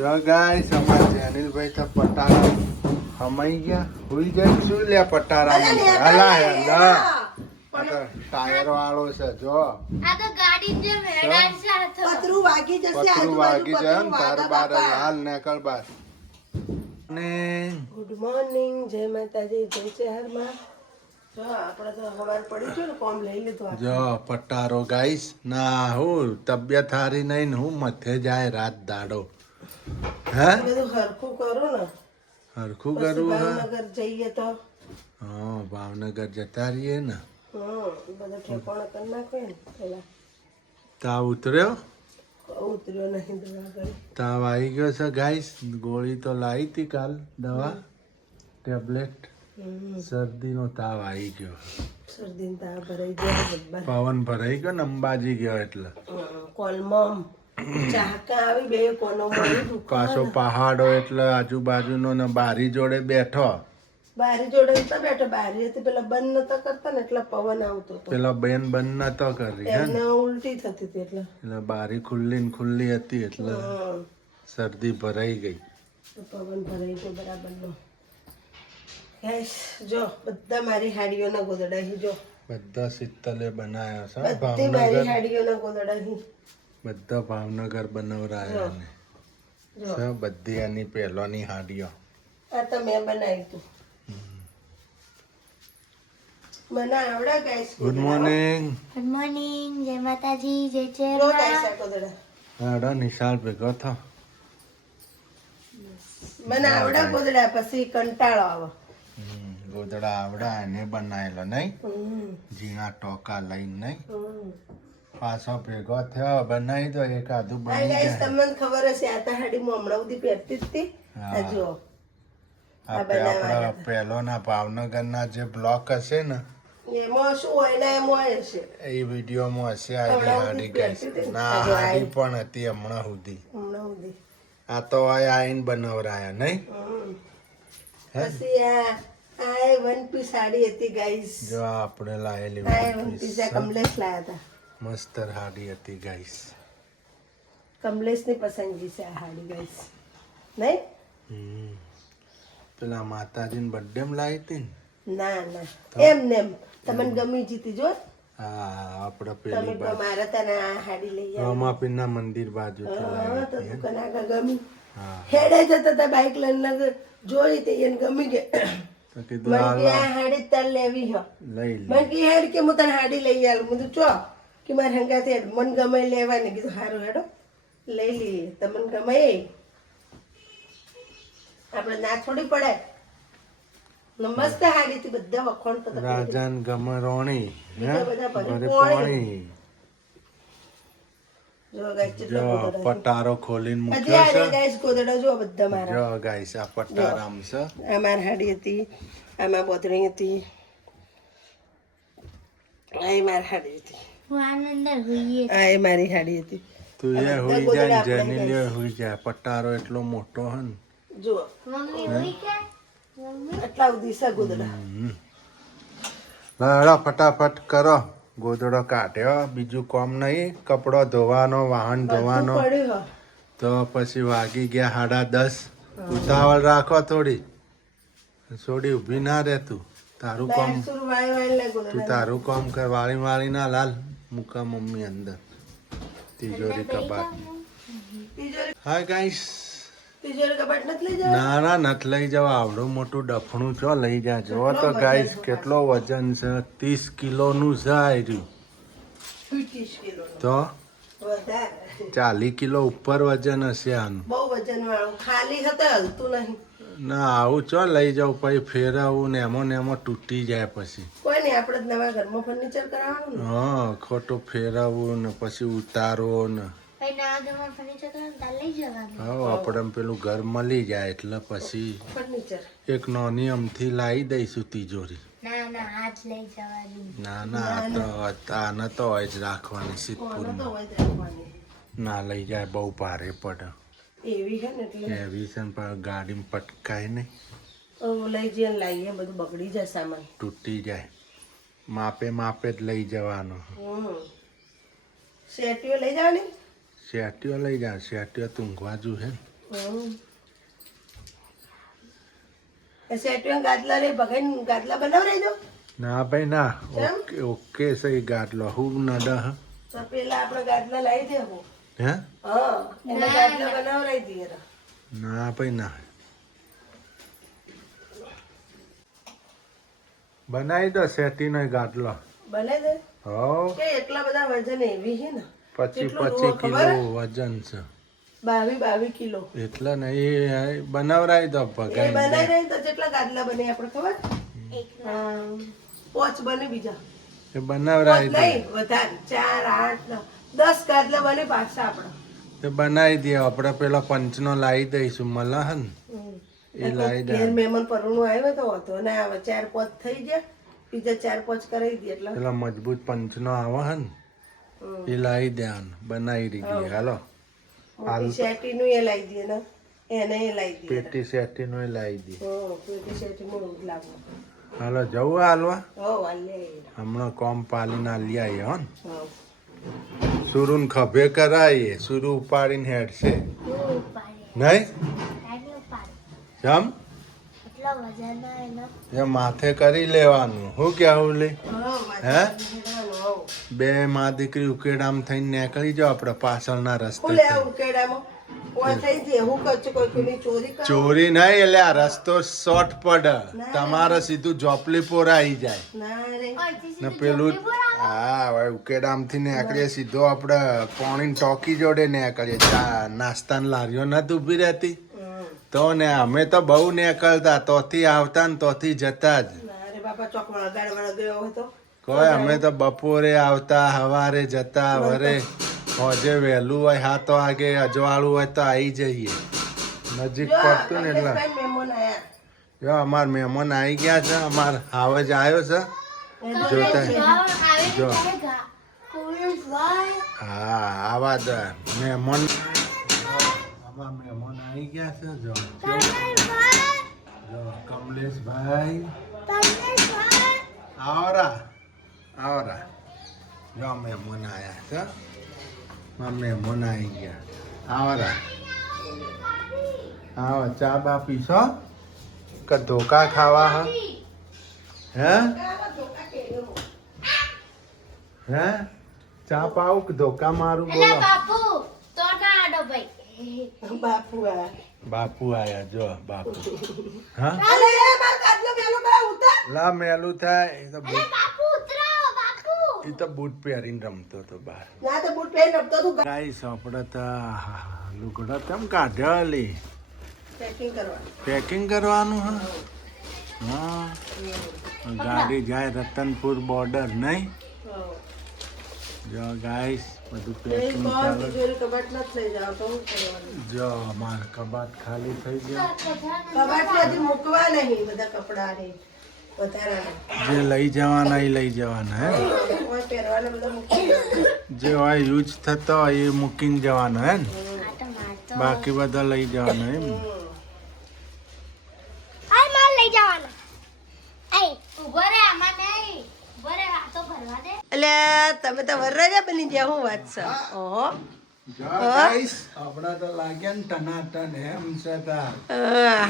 જો ગાઈસ અમારા અનિલભાઈ તો પટારા હમાઈ ગયા હુઈ જાય શું લે પટારા હલા હેલા ટાયર વાળો છે જો આ તો ગાડી જે મેડાન છે પતરું વાગી જશે પતરું વાગી જાય ને તાર બાર હાલ નીકળ બાર ને ગુડ મોર્નિંગ જય માતાજી જય ચહેરમાં જો આપણે તો હવાર પડી ગયો ને કોમ લઈ લીધું આપણે. જો પટારો ગાઈસ ના હું તબિયત હારી નહીં ને હું મથે જાય રાત દાડો હે બધું હરખું કરો ને હરખું પછી કરવું હે ભાવનગર જઈએ તો હા ભાવનગર જતા રહીએ ને બધું ઠેકાણું કરી નાખે ને પેલા તાવ ઉતર્યો ઉતર્યો નહીં દવા કરી તાવ આવી ગયો છે ગાઈસ ગોળી તો લાવી હતી કાલ દવા ટેબ્લેટ શરદીનો તાવ આવી ગયો શરદી તાવ ભરાઈ ગયા બધા પવન ભરાઈ ગયો ને અંબાજી ગયો એટલે કોલમમ ચાહકા આવી બે કોનો મળી પાછો પહાડો એટલે આજુબાજુનો ને બારી જોડે બેઠો બારી જોડે તો બેઠો બારી હતી પેલા બંધ નતા કરતા ને એટલે પવન આવતો હતો પેલા બેન બંધ નતો કરી હે એમને ઉલટી થતી હતી એટલે બારી ખુલ્લી ને ખુલ્લી હતી એટલે શરદી ભરાઈ ગઈ તો પવન ભરાઈ ગયો બરાબરનો ગાઈસ જો બધા મારી હાડીઓના ગોદડા હી જો બધા શીતલે બનાવ્યા છે બધી મારી ભાવનગર હાડીઓના ગોદડા હી બધા ભાવનગર બનાવરાયા ને છે બધી આની પહેલોની હાડીઓ આ તો મેં બનાવી તું મને આવડે guys good morning good morning જય માતાજી જય જો ગાઈસ ચેરમાં આ ગોદડા આડા નિશાળ ભેગો થો મને આવડે ગોદડા પછી કંટાળો આવે ગોદડા આવડા એને બનાવેલો નહીં ઝીણા ટોકા લઈને નહીં પાછો ભેગો થયો બનાવી દો એકાદું આ બની ગાઈસ જાય તમને ખબર હશે આ તો હાડી હું હમણાં સુધી પહેરતી જ હતી આ જો આપણા પહેલોના ભાવનગરના જે બ્લોક હશે ને એમાં શું હોય ને એમાં હશે એ વિડીયોમાં હશે આની હાડી ગાઈસ ના હાડી પણ હતી હમણાં સુધી હમણાં સુધી આ તો આઈને બનાવરાયા નહીં પછી આ વન પીસ સાડી હતી ગાઈસ જો આપણે લાયેલી આ વન પીસ આ કમલેશ લાયા હતા મસ્ત હાડી હતી ગાઈસ કમલેશ ની પસંદગી છે આ સાડી ગાઈસ નહીં પેલા માતાજીને બર્થડે માં લાવી હતી ને ના ના એમ ને એમ તમને ગમી જીતી જો હા આપણે તમે પેલી તો મારા તને આ સાડી લઈ આવ્યા રામાપીરના મંદિર બાજુથી લાવી તો હતી દુકાન આગળ ગમી હા હેડે જતા હતા બાઇક લઈને જોઈ તે એને ગમી ગઈ તો કીધું મને કે હાલો આ હાડી તાર લેવી હો લઈ લે મને કે હેડ કે હું તને હાડી લઈ આવું મેં કીધું ચો કે મારે હંગાથી હેડ મને ગમે લેવાની કીધું સારું હેડો લઈ લઈએ તમને ગમે આપણે ના છોડી પડે ને મસ્ત હાડી થી બધા વખોણ કરતા રાજાન ગમે રોણી બીજા બધા ભલે ઘરે પોણી. પાણી જો ગાઈસ કેટલા જો ગોદડા પટારો ખોલીને હજી મૂક્યો આ છે ગાઈસ ગોદડા જો બધા મારા જો ગાઈસ આ પટારામ છે આ મારી હાડી હતી આમાં બોતરી હતી આ મારી હાડી હતી હું આનંદર હોઈએ આ મારી હાડી હતી તું એ હોઈ જાય ને જેની લે હોઈ જાય પટારો એટલો મોટો હે ને જુઓ મમ્મી હોઈ કે આટલા દિશા ગોદડા લાડો ફટાફટ કરો ગોદડો કાઢ્યો બીજું કામ નહીં કપડો ધોવાનો વાહન ધોવાનો પડ્યું હો તો પછી વાગી ગયા 10:30 ઉતાવળ રાખો થોડી થોડી ઊભી ના રહે તું તારું કામ સુર વાય વાય લે તું ગોદડા તારું કામ કર વાળી વાળી ના લાલ મૂકા મમ્મી અંદર તિજોરી કબાટ તિજોરી હા ગાઈસ તિજોરી કબાટ નથી લઈ જવા ના ના નથી લઈ જવા આવડું મોટું ડફણું છો લઈ જા જો તો ગાઈસ કેટલો વજન છે 30 કિલોનું છે આ રહ્યું 30 કિલો તો વધારે 40 કિલો ઉપર વજન હશે આનું બહુ વજન વાળું ખાલી હતા હલતું નહીં ના આવું ચો લઈ જાઉં પછી ફેરવવું ને એમાં તૂટી જાય પછી કોઈ નહીં આપણે જ નવા ઘરમાં ફર્નિચર કરાવવાનું ને હા ખોટું ફેરવવું ને પછી ઉતારો ને ભાઈ ના ઘરમાં ફર્નિચર કરો તાર લઈ જવાનું હા આપણે પેલું ઘર મળી જાય એટલે પછી ફર્નિચર એક નાની અમથી લાવી દઈશું તિજોરી ના ના આજ લઈ જવાનું ના ના આને તો હોય જ રાખવાની તો સિદ્ધપુરમાં હોય જ રાખવાની ના લઈ જાય બહુ ભારે પડે એવી છે ને એટલે એવી છે ને પણ ગાડીમાં પટકાય નહીં લઈ જઈને લાવીએ બધું બગડી જાય સામાન તૂટી જાય માપે માપે જ લઈ જવાનો શેટીઓ લઈ જવાની શેટીઓ લઈ જા શેટીઓ ઊંઘવા જુ હે સેટું ગાદલા રે ભગાઈ ગાદલા બનાવરાઈ દો. ના ભાઈ ના. કેમ? ઓકે સહી ગાટલો હું નડ તો પેલા આપણે ગાદલા લાવી દેવું. હે હા એને ગાદલા બનાવરાઈ દઈએ. ના ભાઈ ના બનાવી દો શેતીનો ગાટલો. બને દે હો કે એટલા બધા વજન એવી છે ને 25 કિલો વજન છે. 22 કિલો એટલે નહીં બનાવરાઈ દો એ ભગાઈ બનાવી રહી તો જેટલા ગાદલા બને આપણે ખબર પોચ બને બીજા એ બનાવરાઈ દો નહીં વધારે 4 8 9 10 ગાદલા બને પાછા આપણા એ બનાવી દે આપણે પેલા પંચનો લાવી દઈશું મલહન એ લાવી દે. ઘેર મહેમાન પરણું આવ્યો તો હતો ને આવે 4 5 થઈ ગયા બીજા 4 5 કરાવી દે એટલે પેલા મજબૂત પંચનો આવે હન એ લાવી દે બનાવી દીધી. હાલો મોટી શેટીનું એ લાવી દે ને એને એ લાવી દે પેટી શેતીનો એ લાવી દે. પેટી શેટીનું લાવો હાલો જવું હાલવા હો વાલે હમણાં કોમ પાલીને હાલી આવીએ હો ને. હો સુરુન ખભે કરાવીએ સુરુ ઉપાડીને હેડશે હું ઉપાડે નહીં કાંઈ ઉપાડે જમ એટલો વજન ના એનો એ માથે કરી લેવાનું હું કેવું લે હે હો બે માં દીકરી ઉકેડામ થઈને નીકળી જાઓ આપણે પાછળના હું રસ્તે લે આવું કેડામાં કોઈ થઈ જાય હું કચ્છ કોઈ કોઈની ચોરી કર ચોરી નહીં એટલે આ રસ્તો શોર્ટ પડે તમારે સીધું જોપલીપોર આવી જાય ના રે ને પેલું હા હવે ઉકેડામથી નીકળીએ સીધો આપણે પોણીની ટોકી જોડે નીકળીએ ચા નાસ્તાની લારીઓ નથી ઊભી રહેતી તો ને અમે તો બહુ નીકળતા તોથી આવતા ને તોથી જતા જ. ના રે બાપા ચોક વળગાડ ગયો હતો કોઈ અમે તો બપોરે આવતા હવારે જતા વરે હોજે વહેલું હોય 7 વાગે અજવાળું હોય તો આવી જઈએ નજીક પડતું ને એટલે મહેમાન આયા જો અમાર મહેમાન આવી ગયા છે. અમાર હાવજ આવ્યો છે જોતા જો હા આવા દે મહેમાન આમાં મહેમાન આવી ગયા છે. જો જો કમલેશભાઈ આવરા આવરા જો મહેમાન આવ્યા છે. મહેમાન આવી ગયા આવરા આવો ચા બા પીશો કે ધોકા ખાવા હે હે ચા પાવું કે ધોકા મારું બોલો. બાપુ તો ના આડો ભાઈ બાપુ આ બાપુ આયા જો બાપુ હા અલે માર કાટલો પેલો બા ઉતા લા મેલું થાય એ તો બાપુ ઉતરો બાપુ બૂટ પહેરીને રમતો હતો બહાર. ના તો બૂટ પહેરી રમતો તું ગાઈસ આપણે તો લુગડા કેમ કાઢ્યા લી પેકિંગ કરવા પેકિંગ કરવાનું હા ગાડી જાય રતનપુર બોર્ડર નહીં જો ગાઈસ બધું પેકિંગ ચાલે. તિજોરી કબાટ નથી લઈ જાવ તો હું કરવાનું જો અમાર કબાટ ખાલી થઈ ગયો. કબાટમાંથી મૂકવા નહીં બધા કપડા રે વધારાના જે લઈ જવાના એ લઈ જવાના હે કોઈ પહેરવાના બધા મૂકી દેવાના. જે હોય યુઝ થતો હોય એ મૂકીને જવાનો હે ને આટો મારતો બાકી બધા લઈ જવાના એમ. આ માલ લઈ જવાના એ ઉભો રે આમાં નહીં ઉભો રે આ તો ભરવા દે અલ્યા તમે તો વરરાજા બની ગયા હું વાત છે ઓહો ગાઈસ આપણા તો લાગ્યા ને ટનાટન એમ છે તાર.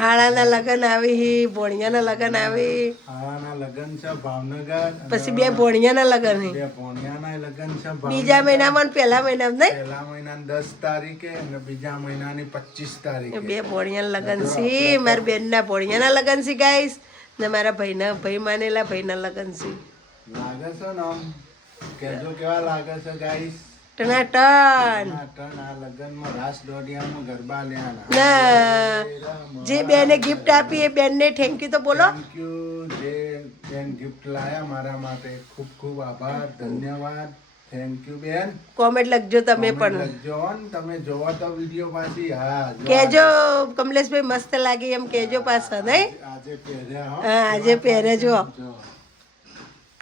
હાળાના લગન આવી ભોણિયાના લગન આવી આના લગન છે ભાવનગર પછી 2 ભોણિયાના લગન બે પોણિયાના લગન છે બીજા મહિનામાં ને પહેલા મહિનામાં નહીં પહેલા મહિનાની 10 તારીખે અને બીજા મહિનાની 25 તારીખે 2 ભોણિયાના લગન છે મારા બેનના ભોણિયાના લગન છે ગાઈસ ને મારા ભાઈ માનેલા ભાઈના લગન છે લાગે છે ને આમ કેજો કેવા લાગે છે ગાઈસ ટનાટન આ લગનમાં રાસ દોડિયામાં ગરબા લેવાના. ના જે બેને ગિફ્ટ આપી એ બેનને થેન્ક યુ તો બોલો થેન્ક યુ જે બેન ગિફ્ટ લાયા મારા માટે ખૂબ ખૂબ આભાર ધન્યવાદ થેન્ક યુ બેન. કોમેન્ટ લખજો તમે પણ લખજો હો ને, તમે જોવો તો વિડિયો પાછી હા જો કેજો કમલેશભાઈ મસ્ત લાગી એમ કેજો પાછા નહીં આજે પહેર્યા હો હા આજે પહેરે જો જો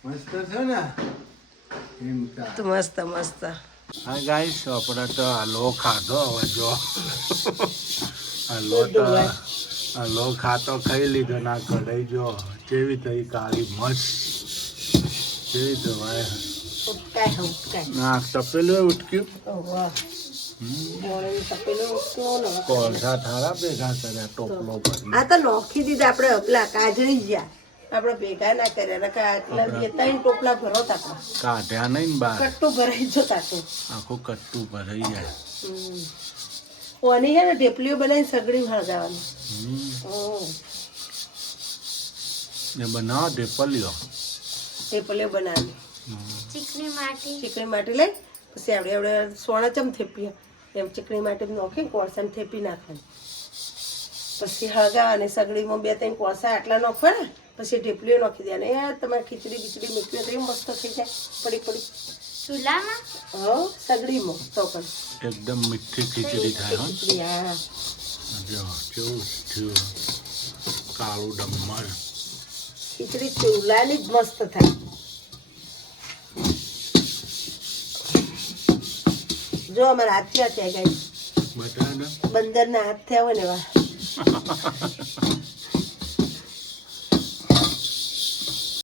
મસ્ત છે ને એમ તા. તો મસ્ત મસ્ત હા ગાઈસ આપણે તો હલવો ખાધો હવે જો હલવો ખાતો ખાઈ લીધો ના કઢાઈ જો કેવી થઈ કાળી મસ્ત કેવી ધોવાય ઉપકાય ના તપેલું ઉટક્યું ઓહો મોણેનું તપેલું કેવું ને કોલસા થારા ભેગા કર્યા ટોપલો ભરી આ તો નોખી દીધા આપણે પેલા કાજળી ગયા આપણે ભેગા ના કર્યા નકર આટલા બે ત્રણ ટોપલા ભરો તા આપણે. કાઢ્યા નહીં ને બાર કટ્ટું ભરાઈ જતા તો આખું કટ્ટું ભરાઈ જાય ઓની હે ને ઢેપલીઓ બનાવીને સગડી હળગાવાની. ને બનાવો ઢેપલીઓ ઢેપલીઓ બનાવી ચીકણી માટી ચીકણી માટી લઈ પછી આપણે સોના ચમ થેપીએ એમ ચીકણી માટી નોખી કોળસાને થેપી નાખવાની પછી હળગાવાની સગડીમાં બે ત્રણ કોળસા આટલા નાખવા ને પછી ઢેપલીઓ નાખી દેવાની એ તમારે ખીચડી બીચડી મૂકવી તો એ મસ્ત થઈ જાય પડી પડી ચૂલામાં સગડીમાં તો પણ એકદમ મીઠી ખીચડી થાય હો ખીચડી હા જો કેવું થયું કાળું ડમર ખીચડી ચૂલાની જ મસ્ત થાય. જો અમારા હાથ થયા ત્યાં ગઈ બતાવે ને બંદરના હાથ થયા હોય ને એવા